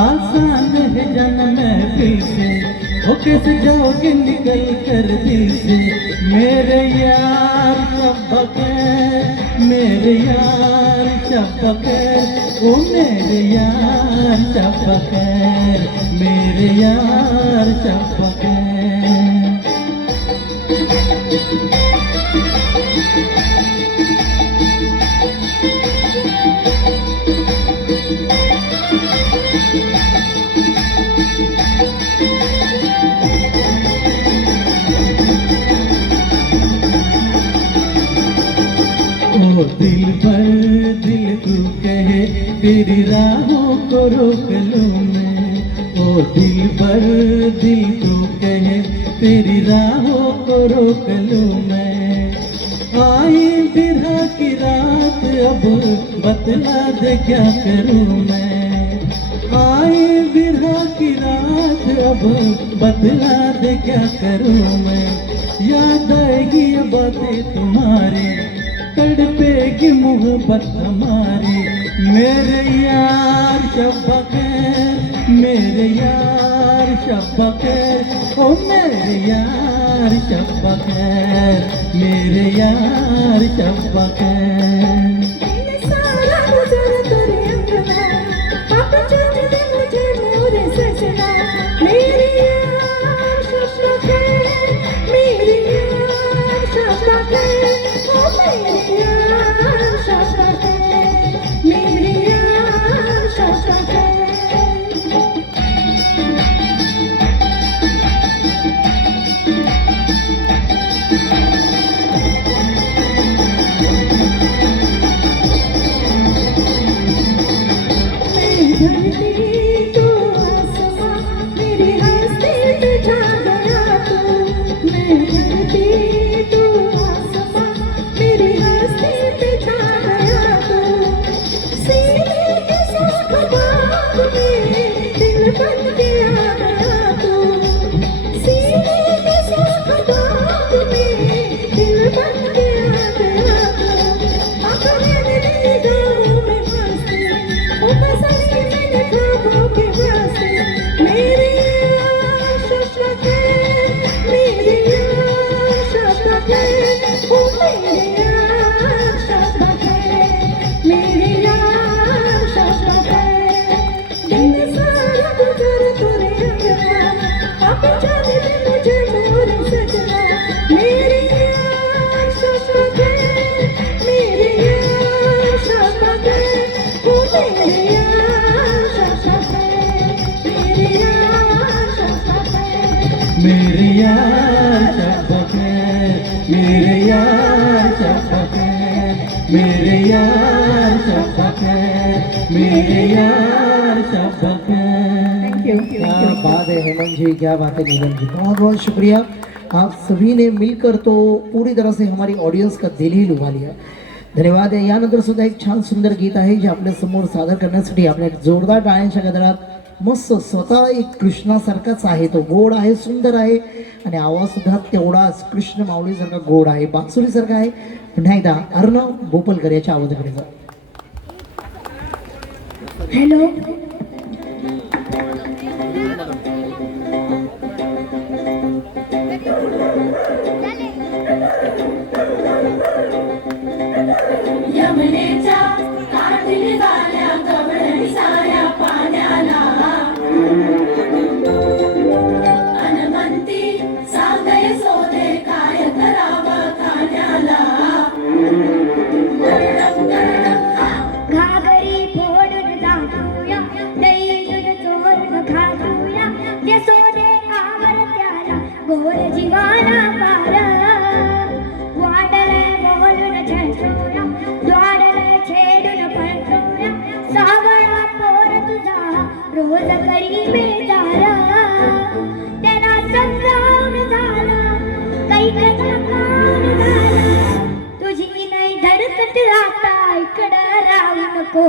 आसान है जन्म दिल से, वो कैसे जाओगे निकल कर दिल से। मेरे यार शब्बक है, मेरे यार शब्बक है, ओ मेरे यार शब्बक है, मेरे यार शब्बक है। ओ दिल पर दिल तू कहे तेरी राहों को रोक लूं मैं। ओ दिल पर दिल तू कहे तेरी राहों को रोक लूं मैं। आई बिरहा की रात अब बतला दे क्या करूं मैं। आई बिरहा की रात अब बतला दे क्या करूं मैं। याद आएगी ये बातें तुम्हारी, तड़पेगी मोहब्बत हमारी। मेरे यार शब्बक है, मेरे यार शब्बक है, ओ मेरे यार शब्बक है, मेरे यार शब्बक है। मेरे यार शब्बक है, मेरे यार शब्बक है, मेरे यार शब्बक है, मेरे यार शब्बक है। Thank you. क्या बात है हेमंत जी, क्या बात है नीलम जी, बहुत बहुत शुक्रिया। आप सभी ने मिलकर तो पूरी तरह से हमारी ऑडियन्स का दिल ही लुभा लिया। धन्यवाद आहे. यानंतर सुद्धा एक छान सुंदर गीत आहे जे आपल्या समोर सादर करण्यासाठी आपल्या जोरदार टाळ्यांच्या गजरात मस्त स्वतः एक कृष्णासारखाच आहे, तो गोड आहे, सुंदर आहे आणि आवाज सुद्धा तेवढाच कृष्ण माऊलीसारखा गोड आहे, बासुरीसारखा आहे. पुन्हा एकदा अर्णव बोपलकर याच्या आवाजाकडे जा. हॅलो, यमुनेच्या काठी झाल्या गवळणी साऱ्या पाण्याला, हनुमंती सांगय सोदे काय करावं खाण्याला. घागरी फोडून जाऊया, दैजून चोरून खाऊया, यशोदे आवर त्याला गोर जीवाला पार. वाडले बोलून छेडूया, द्वाडले छेडून पळतोया, सावळा पोर तुझा रोज करी बेजार. त्यांना समजावून झालं, कैकचा कान झाला, तुझी नाही धडकत आता इकडं राहू नको.